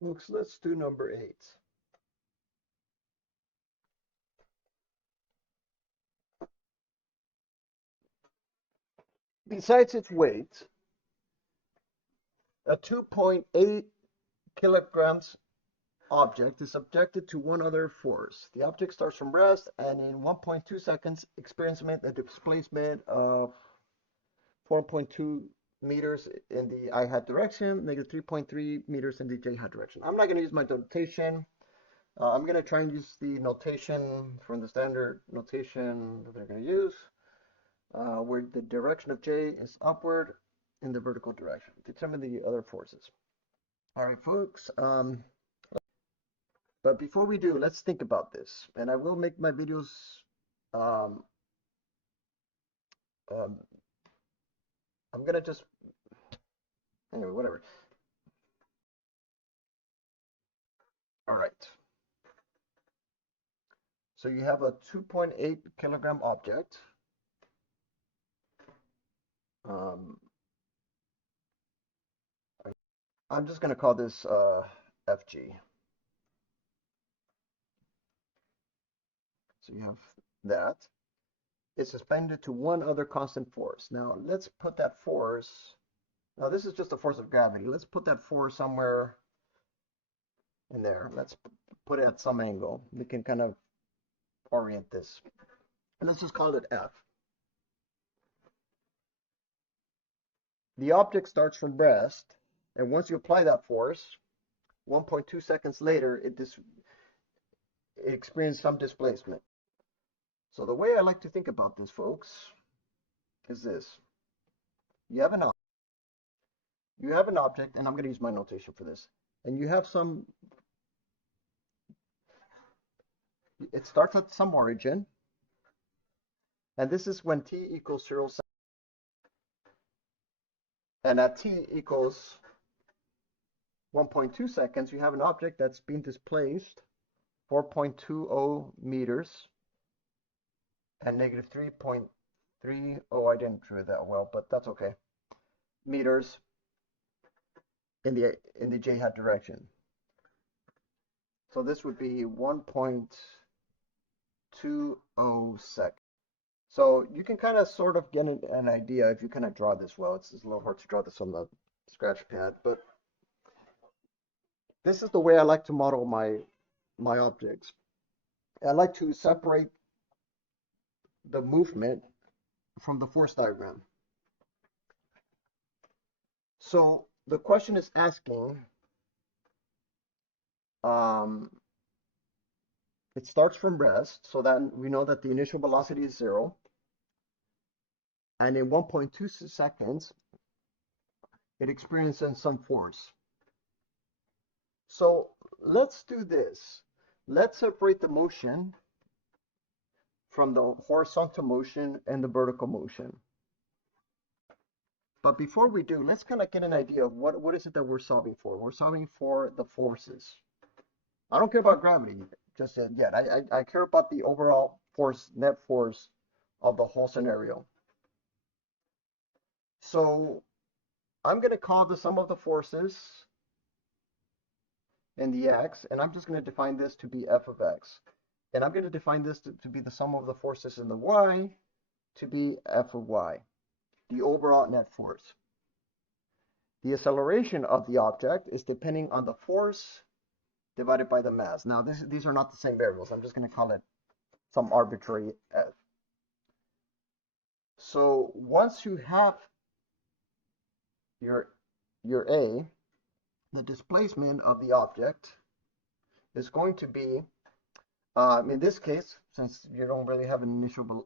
Folks, let's do number 8. Besides its weight, a 2.8 kilograms object is subjected to one other force. The object starts from rest and in 1.2 seconds experiences a displacement of 4.2 meters in the I hat direction, negative 3.3 meters in the J hat direction. I'm not going to use my notation. I'm going to try and use the notation from the standard notation that they're going to use, where the direction of J is upward in the vertical direction. Determine the other forces. All right, folks. But before we do, let's think about this. And I will make my videos, um, um, I'm going to just, anyway, whatever. All right. So you have a 2.8 kilogram object. Um, I'm just going to call this FG. So you have that. It's suspended to one other constant force. Now let's put that force. Now this is just a force of gravity. Let's put that force somewhere in there. Let's put it at some angle. We can kind of orient this. And let's just call it F. The object starts from rest, and once you apply that force, 1.2 seconds later, it experiences some displacement. So the way I like to think about this, folks, is this. You have an object, and I'm going to use my notation for this. And you have some, it starts at some origin, and this is when t equals 0 seconds. And at t equals 1.2 seconds, you have an object that's being displaced 4.20 meters and negative 3.30, I didn't draw that well, but that's okay, meters in the j hat direction. So this would be 1.20 seconds. So you can kind of sort of get an idea if you kind of draw this well. It's a little hard to draw this on the scratch pad, but this is the way I like to model my objects. I like to separate the movement from the force diagram. So the question is asking, it starts from rest, so then we know that the initial velocity is 0. And in 1.2 seconds, it experiences some force. So let's do this. Let's separate the motion from the horizontal motion and the vertical motion. But before we do, let's kind of get an idea of what is it that we're solving for. We're solving for the forces. I don't care about gravity just yet. I care about the overall force, net force of the whole scenario. So I'm going to call the sum of the forces in the x, and I'm just going to define this to be f of x. And I'm going to define this to be the sum of the forces in the y to be f of y, the overall net force. The acceleration of the object is depending on the force divided by the mass. Now, these are not the same variables. I'm just going to call it some arbitrary f. So once you have your A, the displacement of the object is going to be, in this case, since you don't really have an initial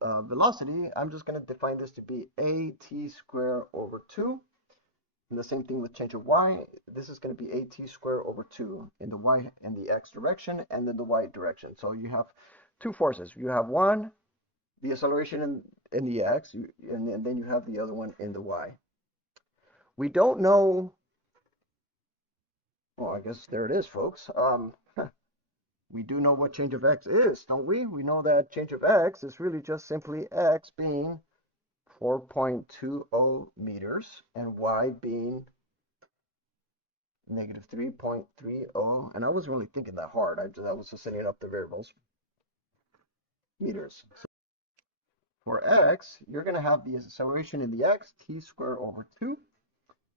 velocity, I'm just going to define this to be at squared over 2. And the same thing with change of y. This is going to be at squared over 2 in the y and the x direction, and then the y direction. So you have two forces. You have one, the acceleration in the x, and then you have the other one in the y. We don't know. Well, I guess there it is, folks. We do know what change of x is, don't we? We know that change of x is really just simply x being 4.20 meters and y being negative 3.30, and I wasn't really thinking that hard. I was just setting up the variables, meters. So for x, you're going to have the acceleration in the x, t squared over 2,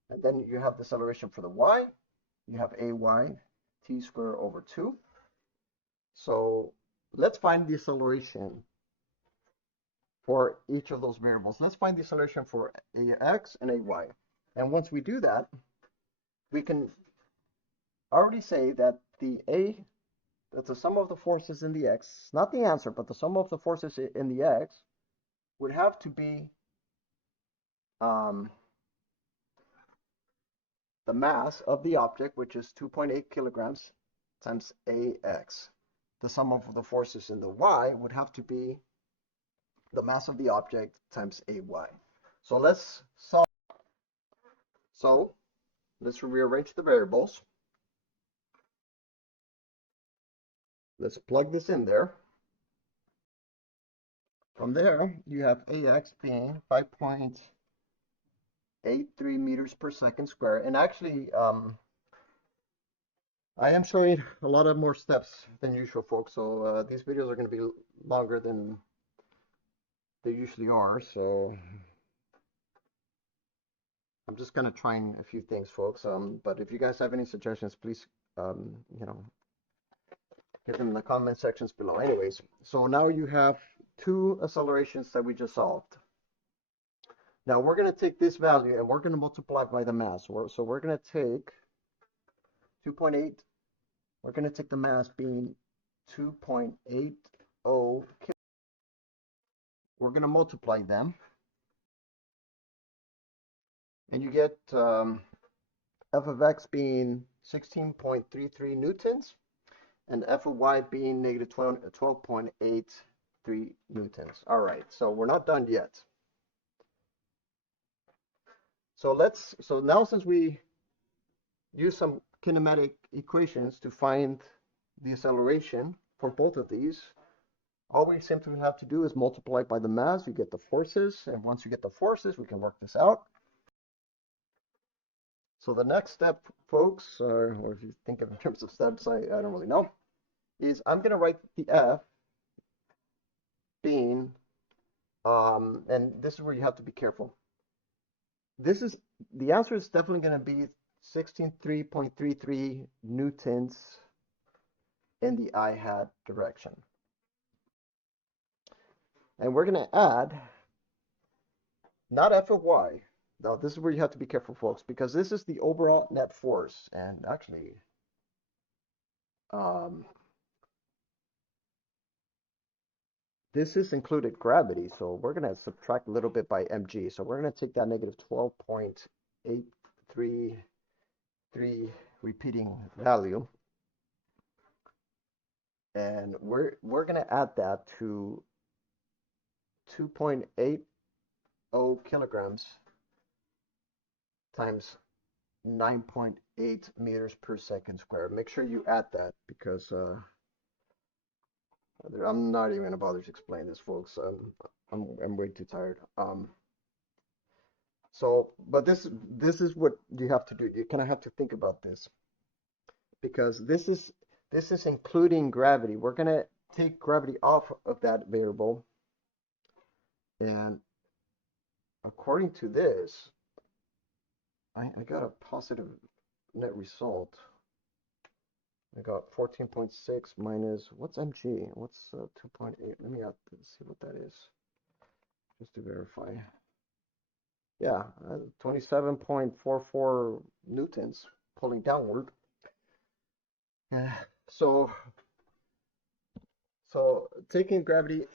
and then you have the acceleration for the y. You have ay t squared over 2. So let's find the acceleration for each of those variables. Let's find the acceleration for ax and ay. And once we do that, we can already say that that's the sum of the forces in the x, not the answer, but the sum of the forces in the x would have to be the mass of the object, which is 2.8 kilograms, times ax. The sum of the forces in the y would have to be the mass of the object times ay. So let's solve. So let's rearrange the variables. Let's plug this in there. From there, you have ax being 5.83 meters per second square. And actually, I am showing a lot of more steps than usual, folks. So these videos are going to be longer than they usually are. So I'm just kind of trying a few things, folks. But if you guys have any suggestions, please, you know, get them in the comment sections below. Anyways, so now you have two accelerations that we just solved. Now we're going to take this value and we're going to multiply by the mass. So we're going to take 2.8. We're going to take the mass being 2.80. We're going to multiply them. And you get f of x being 16.33 newtons and f of y being negative 12.83 newtons. All right, so we're not done yet. So now since we use some kinematic equations to find the acceleration for both of these, all we simply have to do is multiply by the mass. You get the forces, and once you get the forces, we can work this out. So the next step, folks, or if you think of in terms of steps, I don't really know, is I'm going to write the F being, and this is where you have to be careful. The answer is definitely going to be 16.33 newtons in the I hat direction. And we're going to add, not F of y. Now, this is where you have to be careful, folks, because this is the overall net force. And actually, this is included gravity, so we're going to subtract a little bit by mg. So we're going to take that negative 12.833 repeating value, and we're going to add that to 2.80 kilograms times 9.8 meters per second squared. Make sure you add that because I'm not even going to bother to explain this, folks. I'm way too tired. But this is what you have to do. You kind of have to think about this because this is including gravity. We're gonna take gravity off of that variable, and according to this, I got a positive net result. I got 14.6 minus, what's mg? What's 2.8? Let me see what that is, just to verify. Yeah, 27.44 newtons pulling downward. So taking gravity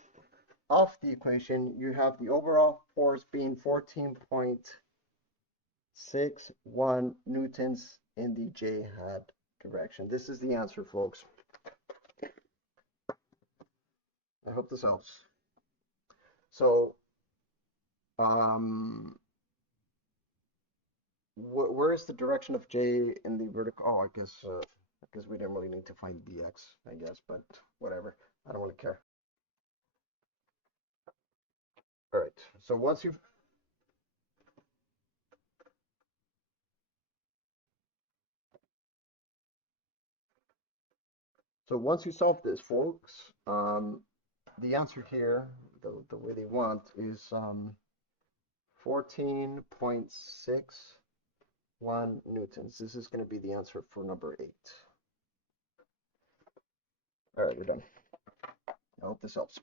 off the equation, you have the overall force being 14.61 newtons in the j hat direction. This is the answer, folks. I hope this helps. So, where is the direction of j in the vertical? Oh, I guess we didn't really need to find dx, I guess, but whatever. I don't really care. All right. So once you've So once you solve this, folks, the answer here, the way they want, is 14.61 newtons. This is going to be the answer for number 8. All right, we're done. I hope this helps.